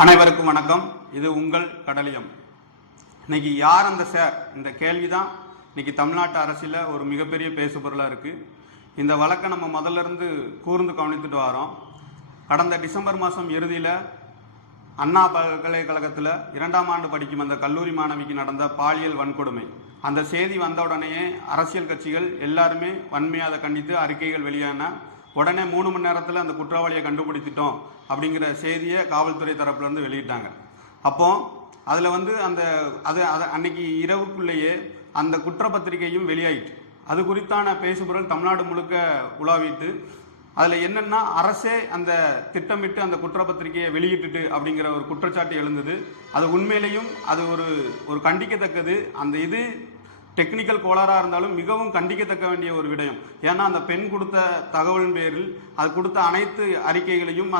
அனைவருக்கும் வணக்கம். இது உங்கள் கடலியம். இன்னைக்கு யார் அந்த சார், இந்த கேள்வி தான் இன்னைக்கு தமிழ்நாட்டு அரசியலில் ஒரு மிகப்பெரிய பேசுபொருளாக இருக்குது. இந்த வழக்கை நம்ம முதல்ல இருந்து கூர்ந்து கவனித்துட்டு வரோம். கடந்த டிசம்பர் மாதம் இறுதியில் அண்ணா பல்கலைக்கழகத்தில் 2ஆம் ஆண்டு படிக்கும் அந்த கல்லூரி மாணவிக்கு நடந்த பாலியல் வன்கொடுமை, அந்த செய்தி வந்த உடனேயே அரசியல் கட்சிகள் எல்லாருமே வன்மையாக அதை கண்டித்து அறிக்கைகள் வெளியான உடனே 3 மணி நேரத்தில் அந்த குற்றவாளியை கண்டுபிடித்துட்டோம் அப்படிங்கிற செய்தியை காவல்துறை தரப்புலேருந்து வெளியிட்டாங்க. அப்போ அதில் அன்னைக்கு இரவுக்குள்ளேயே அந்த குற்றப்பத்திரிகையும் வெளியாயிட்டு அது குறித்தான பேசுபொருள் தமிழ்நாடு முழுக்க உலாவிட்டு அதில் என்னென்னா அரசே அந்த திட்டமிட்டு அந்த குற்றப்பத்திரிகையை வெளியிட்டுட்டு அப்படிங்கிற ஒரு குற்றச்சாட்டு எழுந்தது. அது உண்மையிலையும் அது ஒரு கண்டிக்கத்தக்கது. அந்த இது டெக்னிக்கல் கோளாறாக இருந்தாலும் மிகவும் கண்டிக்கத்தக்க வேண்டிய ஒரு விடயம். ஏன்னா அந்த பெண் கொடுத்த தகவலின் பேரில் அது கொடுத்த அனைத்து அறிக்கைகளையும்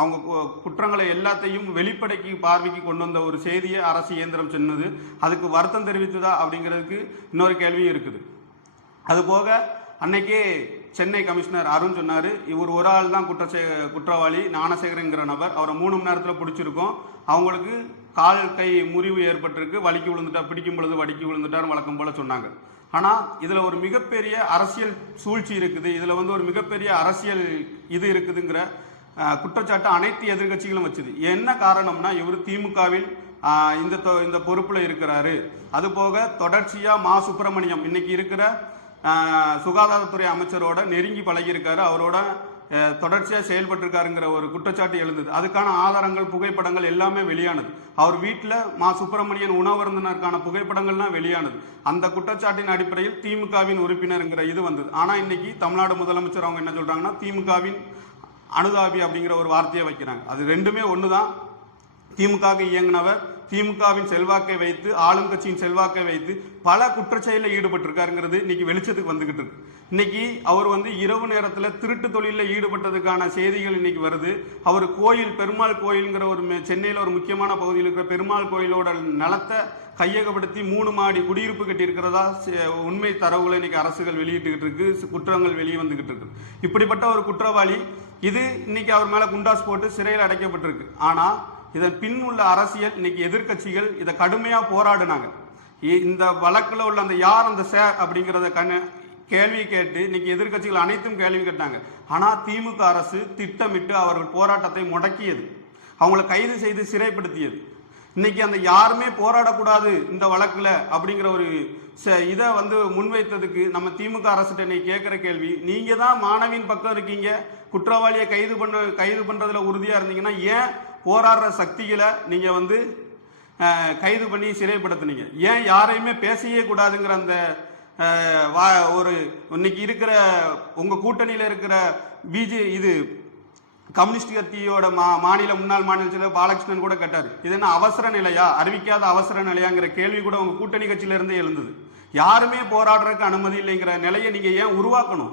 அவங்க குற்றங்களை எல்லாத்தையும் வெளிப்படைக்கு பார்வைக்கு கொண்டு வந்த ஒரு செய்தியை அரசு இயந்திரம் சொன்னது. அதுக்கு வருத்தம் தெரிவித்ததா அப்படிங்கிறதுக்கு இன்னொரு கேள்வியும் இருக்குது. அதுபோக அன்னைக்கே சென்னை கமிஷனர் அருண் சொன்னார், இவர் ஒரு ஆள் தான் குற்றவாளி ஞானசேகரங்கிற நபர், அவரை 3 மணி நேரத்தில் பிடிச்சிருக்கோம், அவங்களுக்கு கால் கை முறிவு ஏற்பட்டிருக்கு, வலிக்கு விழுந்துட்டா, பிடிக்கும் பொழுது வலிக்கு விழுந்துட்டார் வழக்கம் போல சொன்னாங்க. ஆனால் இதில் ஒரு மிகப்பெரிய அரசியல் சூழ்ச்சி இருக்குது, இதில் ஒரு மிகப்பெரிய அரசியல் இது இருக்குதுங்கிற குற்றச்சாட்டு அனைத்து எதிர்கட்சிகளும் வச்சுது. என்ன காரணம்னா, இவர் திமுகவில் இந்த பொறுப்பில் இருக்கிறாரு. அதுபோக தொடர்ச்சியாக மா சுப்பிரமணியம் இன்னைக்கு இருக்கிற சுகாதாரத்துறை அமைச்சரோட நெருங்கி பழகியிருக்காரு, அவரோட தொடர்ச்சியாக செயல்பட்டிருக்காருங்கிற ஒரு குற்றச்சாட்டு எழுந்தது. அதுக்கான ஆதாரங்கள், புகைப்படங்கள் எல்லாமே வெளியானது. அவர் வீட்டில் மா சுப்பிரமணியன் உணவருந்தினருக்கான புகைப்படங்கள்லாம் வெளியானது. அந்த குற்றச்சாட்டின் அடிப்படையில் திமுகவின் உறுப்பினருங்கிற இது வந்தது. ஆனால் இன்னைக்கு தமிழ்நாடு முதலமைச்சர் அவங்க என்ன சொல்றாங்கன்னா, திமுகவின் அனுதாபி அப்படிங்கிற ஒரு வார்த்தையை வைக்கிறாங்க. அது ரெண்டுமே ஒன்று தான். திமுகவுக்கு இயங்கினவர் திமுகவின் செல்வாக்கை வைத்து, ஆளும் கட்சியின் செல்வாக்கை வைத்து பல குற்றச்செயலில் ஈடுபட்டிருக்காருங்கிறது இன்னைக்கு வெளிச்சத்துக்கு வந்துகிட்டு இருக்கு. இன்னைக்கு அவர் இரவு நேரத்தில் திருட்டு தொழிலில் ஈடுபட்டதுக்கான செய்திகள் இன்னைக்கு வருது. அவர் கோயில், பெருமாள் கோயில்ங்கிற ஒரு சென்னையில் ஒரு முக்கியமான பகுதியில் இருக்கிற பெருமாள் கோயிலோட நிலத்தை கையகப்படுத்தி 3 மாடி குடியிருப்பு கட்டி இருக்கிறதா உண்மை தரவுகளை இன்னைக்கு அரசுகள் வெளியிட்டுக்கிட்டு இருக்கு, குற்றங்கள் வெளியே வந்துகிட்டு இருக்கு. இப்படிப்பட்ட ஒரு குற்றவாளி இது இன்னைக்கு அவர் மேல குண்டாஸ் போட்டு சிறையில் அடைக்கப்பட்டிருக்கு. ஆனா இதன் பின் உள்ள அரசியல் இன்னைக்கு எதிர்கட்சிகள் இதை கடுமையா போராடினாங்க. இந்த வழக்குல உள்ள அந்த யார் அந்த சார் அப்படிங்கிறத கேள்வி கேட்டு இன்னைக்கு எதிர்கட்சிகள் அனைத்தும் கேள்வி கேட்டாங்க. ஆனா திமுக அரசு திட்டமிட்டு அவர்கள் போராட்டத்தை முடக்கியது, அவங்களை கைது செய்து சிறைப்படுத்தியது. இன்னைக்கு அந்த யாருமே போராடக்கூடாது இந்த வழக்குல அப்படிங்கிற ஒரு இதை முன்வைத்ததுக்கு நம்ம திமுக அரசுகிட்ட இன்னைக்கு கேட்கிற கேள்வி, நீங்க தான் மாணவியின் பக்கம் இருக்கீங்க, குற்றவாளியை கைது பண்றதுல உறுதியா இருந்தீங்கன்னா ஏன் போராடுற சக்திகளை நீங்க கைது பண்ணி சிறைப்படுத்தினீங்க? ஏன் யாரையுமே பேசவே கூடாதுங்கிற அந்த ஒரு இன்னைக்கு இருக்கிற உங்க கூட்டணியில இருக்கிற கம்யூனிஸ்ட் கட்சியோட முன்னாள் மாநில செயலர் பாலகிருஷ்ணன் கூட கேட்டார், இது என்ன அவசர நிலையா, அறிவிக்காத அவசர நிலையாங்கிற கேள்வி கூட உங்க கூட்டணி கட்சியில இருந்து எழுந்தது. யாருமே போராடுறதுக்கு அனுமதி இல்லைங்கிற நிலையை நீங்க ஏன் உருவாக்கணும்?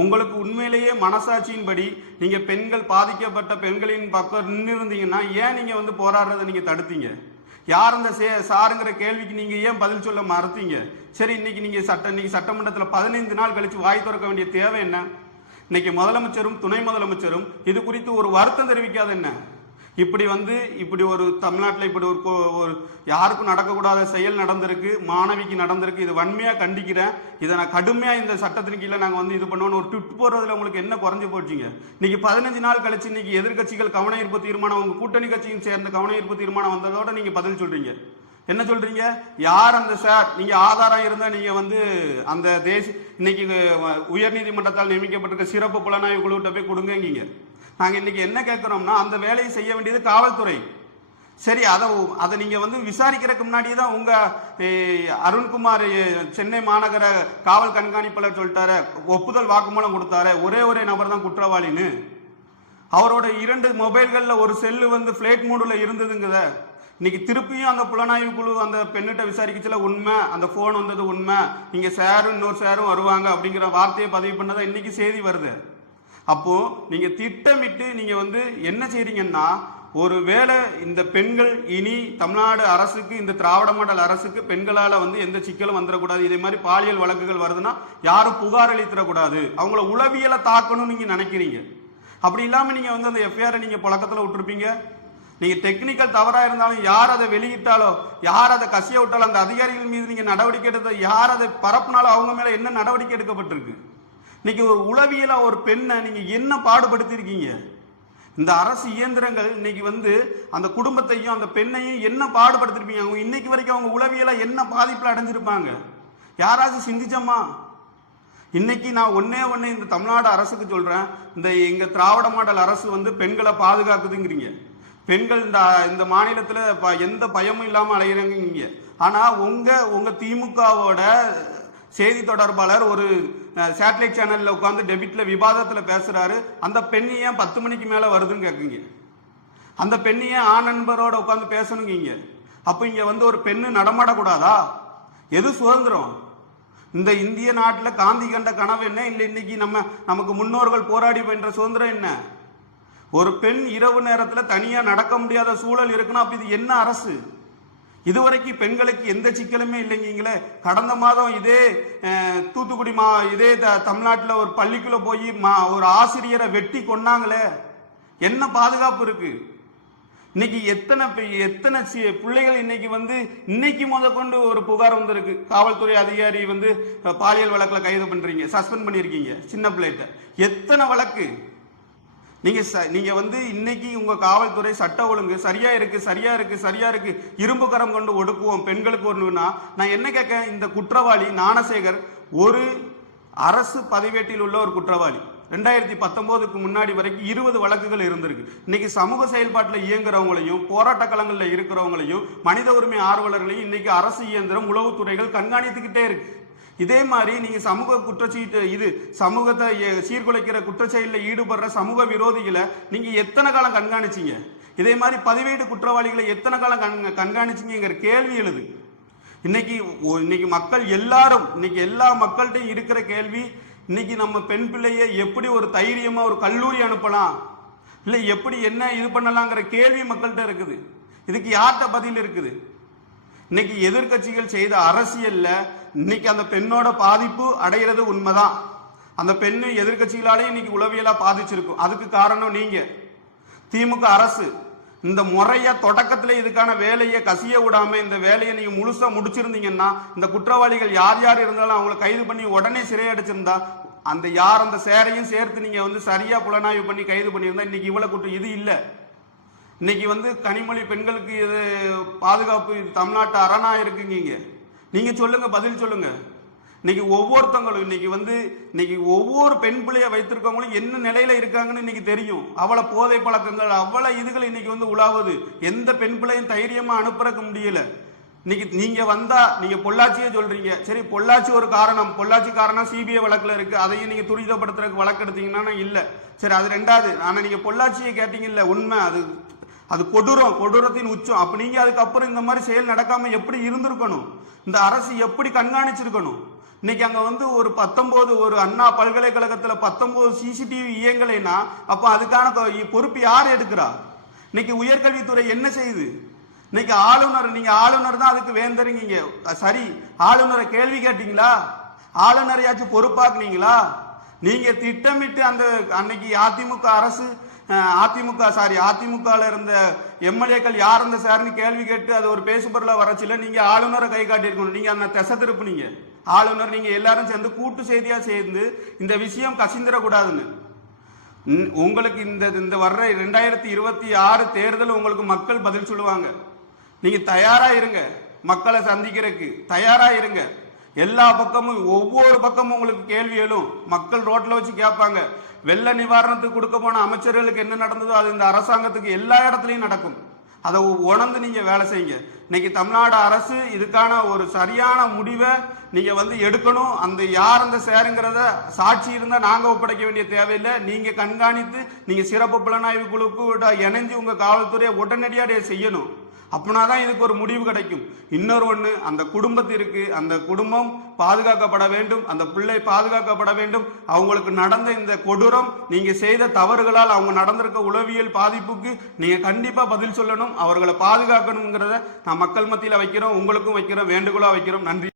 உங்களுக்கு உண்மையிலேயே மனசாட்சியின்படி நீங்க பெண்கள், பாதிக்கப்பட்ட பெண்களின் பக்கம் நின்று இருந்தீங்கன்னா ஏன் நீங்க போராடுறதை நீங்க தடுத்தீங்க? யார் அந்த சாருங்கிற கேள்விக்கு நீங்க ஏன் பதில் சொல்ல மறுத்தீங்க? சரி, இன்னைக்கு சட்டமன்றத்தில் 15 நாள் கழிச்சு வாய் திறக்க வேண்டிய தேவை என்ன? இன்னைக்கு முதலமைச்சரும் துணை முதலமைச்சரும் இது குறித்து ஒரு வருத்தம் தெரிவிக்காத என்ன? இப்படி ஒரு தமிழ்நாட்டில் இப்படி ஒரு யாருக்கும் நடக்கக்கூடாத செயல் நடந்திருக்கு, மாணவிக்கு நடந்திருக்கு. இது வன்மையா கண்டிக்கிறேன். இதை நான் கடுமையா இந்த சட்டத்தின் கீழே நாங்கள் இது பண்ணுவோம். ஒரு ட்விட் போடுறதுல உங்களுக்கு என்ன குறைஞ்சு போச்சுங்க? இன்னைக்கு 15 நாள் கழிச்சு இன்னைக்கு எதிர்கட்சிகள் கவன ஈர்ப்பு தீர்மானம், உங்க கூட்டணி கட்சியின் சேர்ந்த கவன ஈர்ப்பு தீர்மானம் வந்ததோட நீங்க பதில் சொல்றீங்க. என்ன சொல்றீங்க? யார் அந்த சார்? நீங்க ஆதாரம் இருந்தா நீங்க அந்த இன்னைக்கு உயர்நீதிமன்றத்தால் நியமிக்கப்பட்டிருக்க சிறப்பு புலனாய்வு குழுவிட்ட போய் கொடுங்கீங்க. நாங்க இன்னைக்கு என்ன கேட்கிறோம்னா, அந்த வேலையை செய்ய வேண்டியது காவல்துறை. சரி, அதை நீங்க விசாரிக்கிறதுக்கு முன்னாடியே தான் உங்க அருண்குமார் சென்னை மாநகர காவல் கண்காணிப்பாளர் சொல்லிட்டாரு, ஒப்புதல் வாக்குமூலம் கொடுத்தாரு, ஒரே நபர் தான் குற்றவாளின்னு. அவரோட 2 மொபைல்கள்ல ஒரு செல்லு பிளைட் மோடுல இருந்ததுங்க. இன்னைக்கு திருப்பியும் அந்த புலனாய்வு குழு அந்த பெண்ணிட்ட விசாரிக்கச்சுல உண்மை, அந்த போன் வந்தது உண்மை, நீங்க சாரும் இன்னொரு சாரும் வருவாங்க அப்படிங்கிற வார்த்தையை பதிவு பண்ணதான் இன்னைக்கு செய்தி வருது. அப்போ நீங்க திட்டமிட்டு நீங்க என்ன செய்றீங்கன்னா, ஒருவேளை இந்த பெண்கள் இனி தமிழ்நாடு அரசுக்கு, இந்த திராவிட மாடல் அரசுக்கு பெண்களால எந்த சிக்கலும் வந்துடக்கூடாது, இதே மாதிரி பாலியல் வழக்குகள் வருதுன்னா யாரும் புகார் அளித்திடக்கூடாது, அவங்கள உளவியலை தாக்கணும்னு நீங்க நினைக்கிறீங்க. அப்படி இல்லாம நீங்க அந்த எஃப்ஐஆரை நீங்க பழக்கத்துல விட்டுருப்பீங்க. நீங்க டெக்னிக்கல் தவறா இருந்தாலும் யார் அதை வெளியிட்டாலோ, யார் அதை கசிய விட்டாலோ, அந்த அதிகாரிகள் மீது நீங்க நடவடிக்கை எடுத்த, யார் அதை பரப்புனாலும் அவங்க மேல என்ன நடவடிக்கை எடுக்கப்பட்டிருக்கு? இன்னைக்கு ஒரு உளவியலா ஒரு பெண்ணை நீங்க என்ன பாடுபடுத்திருக்கீங்க? இந்த அரசு இயந்திரங்கள் இன்னைக்கு வந்து அந்த குடும்பத்தையும் அந்த பெண்ணையும் என்ன பாடுபடுத்திருப்பீங்க? அவங்க இன்னைக்கு வரைக்கும் அவங்க உளவியலா என்ன பாதிப்புல அடைஞ்சிருப்பாங்க? யாராச்சும் சிந்திச்சோமா? இன்னைக்கு நான் ஒன்னே இந்த தமிழ்நாடு அரசுக்கு சொல்றேன், இந்த எங்க திராவிட மாடல் அரசு வந்து பெண்களை பாதுகாக்குதுங்கிறீங்க. பெண்கள் இந்த மாநிலத்துல எந்த பயமும் இல்லாம அலைகிறாங்க. ஆனா உங்க திமுகவோட செய்தி தொடர்பாளர் ஒரு சேட்டலைட் சேனல்ல உட்காந்து டெபிட்ல விவாதத்துல பேசுறாரு. அந்த பெண் ஏன் 10 மணிக்கு மேல வருதுன்னு கேக்குங்க. அந்த பெண் ஏன் ஆண் நண்பரோட உட்காந்து பேசணுங்க? அப்ப இங்க வந்து ஒரு பெண்ணு நடமாடக்கூடாதா? எது சுதந்திரம்? இந்த இந்திய நாட்டில் காந்தி கண்ட கனவு என்ன? இல்லை இன்னைக்கு நமக்கு முன்னோர்கள் போராடி வென்ற சுதந்திரம் என்ன? ஒரு பெண் இரவு நேரத்தில் தனியா நடக்க முடியாத சூழல் இருக்குன்னா அப்ப இது என்ன அரசு? இதுவரைக்கும் பெண்களுக்கு எந்த சிக்கலுமே இல்லைங்களே. கடந்த மாதம் இதே தூத்துக்குடி இதே தமிழ்நாட்டில் ஒரு பள்ளிக்குள்ள போய் ஒரு ஆசிரியரை வெட்டி கொன்னாங்களே, என்ன பாதுகாப்பு இருக்கு? இன்னைக்கு எத்தனை பிள்ளைகள் இன்னைக்கு வந்து இன்னைக்கு கொண்டு ஒரு புகார் வந்திருக்கு. காவல்துறை அதிகாரி வந்து பாலியல் வழக்குல கைது பண்றீங்க, சஸ்பெண்ட் பண்ணிருக்கீங்க சின்ன பிள்ளைகிட்ட. எத்தனை வழக்கு? நீங்க வந்து இன்னைக்கு உங்க காவல்துறை சட்ட ஒழுங்கு சரியா இருக்கு, இரும்பு கரம் கொண்டு ஒடுக்குவோம் பெண்களுக்கு ஒண்ணுன்னா நான் என்ன கேட்க? இந்த குற்றவாளி ஞானசேகர் ஒரு அரசு பதிவேட்டில் உள்ள ஒரு குற்றவாளி. 2019க்கு முன்னாடி வரைக்கும் 20 வழக்குகள் இருந்திருக்கு. இன்னைக்கு சமூக செயல்பாட்டில் இயங்குறவங்களையும் போராட்ட களங்களில் இருக்கிறவங்களையும் மனித உரிமை ஆர்வலர்களையும் இன்னைக்கு அரசு இயந்திரம் உளவுத்துறைகள் கண்காணித்துக்கிட்டே இருக்கு. இதே மாதிரி நீங்க சமூக குற்றச்சீட்டு சமூகத்தை சீர்குலைக்கிற குற்றச்செயலில் ஈடுபடுற சமூக விரோதிகளை நீங்க எத்தனை காலம் கண்காணிச்சீங்க? இதே மாதிரி பதிவேடு குற்றவாளிகளை எத்தனை காலம் கண்காணிச்சீங்கிற கேள்வி எழுது. இன்னைக்கு மக்கள் எல்லாரும் இன்னைக்கு எல்லா மக்கள்கிட்டையும் இருக்கிற கேள்வி, இன்னைக்கு நம்ம பெண் பிள்ளைய எப்படி ஒரு தைரியமா ஒரு கல்லூரி அனுப்பலாம், இல்லை எப்படி என்ன இது பண்ணலாங்கிற கேள்வி மக்கள்கிட்ட இருக்குது. இதுக்கு யார்கிட்ட பதில் இருக்குது? இன்னைக்கு எதிர்கட்சிகள் செய்த அரசியல்ல இன்னைக்கு அந்த பெண்ணோட பாதிப்பு அடைகிறது உண்மைதான். அந்த பெண்ணு எதிர்கட்சிகளாலே இன்னைக்கு உளவியலா பாதிச்சிருக்கும். அதுக்கு காரணம் நீங்க திமுக அரசு. இந்த முறைய தொடக்கத்துல இதுக்கான வேலையை கசிய விடாம இந்த வேலையை நீங்க முழுசா முடிச்சிருந்தீங்கன்னா, இந்த குற்றவாளிகள் யார் யார் இருந்தாலும் அவங்களை கைது பண்ணி உடனே சிறையடைச்சிருந்தா, அந்த சேரையும் சேர்த்து நீங்க வந்து சரியா புலனாய்வு பண்ணி கைது பண்ணியிருந்தா இன்னைக்கு இவ்வளவு குற்றம் இது இல்ல. இன்னைக்கு வந்து கனிமொழி பெண்களுக்கு இது பாதுகாப்பு தமிழ்நாட்டு அரணா இருக்குங்க. நீங்க சொல்லுங்க, பதில் சொல்லுங்க. இன்னைக்கு ஒவ்வொருத்தங்களும் இன்னைக்கு ஒவ்வொரு பெண் பிள்ளைய வைத்திருக்கவங்களும் என்ன நிலையில இருக்காங்கன்னு இன்னைக்கு தெரியும். அவளை போதை பழக்கங்கள் அவளை இதுகள் இன்னைக்கு வந்து உலாவுது. எந்த பெண் பிள்ளையும் தைரியமா அனுப்புறக்க முடியல. இன்னைக்கு நீங்க வந்தா நீங்க பொள்ளாச்சியே சொல்றீங்க, சரி பொள்ளாச்சி ஒரு காரணம், பொள்ளாச்சி காரணம் சிபிஐ வழக்குல இருக்கு, அதையும் நீங்க துரிதப்படுத்துறதுக்கு வழக்கு எடுத்தீங்கன்னா இல்ல, சரி அது ரெண்டாவது. ஆனா நீங்க பொள்ளாச்சியை கேட்டீங்கல்ல, உண்மை அது கொடூரத்தின் உச்சம். அப்ப நீங்க அதுக்கப்புறம் இந்த மாதிரி செயல் நடக்காம எப்படி இருந்திருக்கணும்? இந்த அரசு எப்படி கண்காணிச்சிருக்கணும்? இன்னைக்கு அங்க வந்து ஒரு அண்ணா பல்கலைக்கழகத்துல 19 சிசிடிவி இயங்கலைன்னா அப்ப அதுக்கான பொறுப்பு யார் எடுக்கிறா? இன்னைக்கு உயர்கல்வித்துறை என்ன செய்யுது? இன்னைக்கு நீங்க ஆளுநர் தான் அதுக்கு வேந்தருங்க. சரி, ஆளுநரை கேள்வி கேட்டீங்களா? ஆளுநரையாச்சும் பொறுப்பாக்குனீங்களா? நீங்க திட்டமிட்டு அன்னைக்கு அதிமுக இருந்த எம்எல்ஏக்கள் யார் அந்த சார்னு கேள்வி கேட்டு அது ஒரு பேசுபொருளா வரச்சில நீங்க ஆளுநரை கை காட்டியிருக்கணும். நீங்க அந்த திசை திருப்புனீங்க. ஆளுநர் நீங்க எல்லாரும் சேர்ந்து கூட்டு செய்தியா சேர்ந்து இந்த விஷயம் கசிந்திரக்கூடாதுன்னு உங்களுக்கு இந்த வர்ற 2026 தேர்தல் உங்களுக்கு மக்கள் பதில் சொல்லுவாங்க. நீங்க தயாரா இருங்க, மக்களை சந்திக்கிறதுக்கு தயாரா இருங்க. எல்லா பக்கமும் ஒவ்வொரு பக்கமும் உங்களுக்கு கேள்வி எழும். மக்கள் ரோட்ல வச்சு கேட்பாங்க. வெள்ள நிவாரணத்துக்கு கொடுக்க போன அமைச்சர்களுக்கு என்ன நடந்ததோ அது இந்த அரசாங்கத்துக்கு எல்லா இடத்துலையும் நடக்கும். அதை உணர்ந்து நீங்க வேலை செய்யுங்க. இன்னைக்கு தமிழ்நாடு அரசு இதுக்கான ஒரு சரியான முடிவை நீங்க வந்து எடுக்கணும். யார் அந்த சேருங்கிறத சாட்சி இருந்தா நாங்க ஒப்படைக்க வேண்டிய தேவையில்லை. நீங்க கண்காணித்து நீங்க சிறப்பு புலனாய்வு குழுக்கு இணைஞ்சு உங்க காவல்துறையை உடனடியாக செய்யணும். அப்படின்னாதான் இதுக்கு ஒரு முடிவு கிடைக்கும். இன்னொரு ஒண்ணு, அந்த குடும்பத்திற்கு அந்த குடும்பம் பாதுகாக்கப்பட வேண்டும், அந்த பிள்ளை பாதுகாக்கப்பட வேண்டும். அவங்களுக்கு நடந்த இந்த கொடூரம், நீங்க செய்த தவறுகளால் அவங்க நடந்திருக்க உளவியல் பாதிப்புக்கு நீங்க கண்டிப்பா பதில் சொல்லணும். அவர்களை பாதுகாக்கணுங்கிறத நான் மக்கள் மத்தியில வைக்கிறோம், உங்களுக்கும் வைக்கிறோம், வேண்டுகோளா வைக்கிறோம். நன்றி.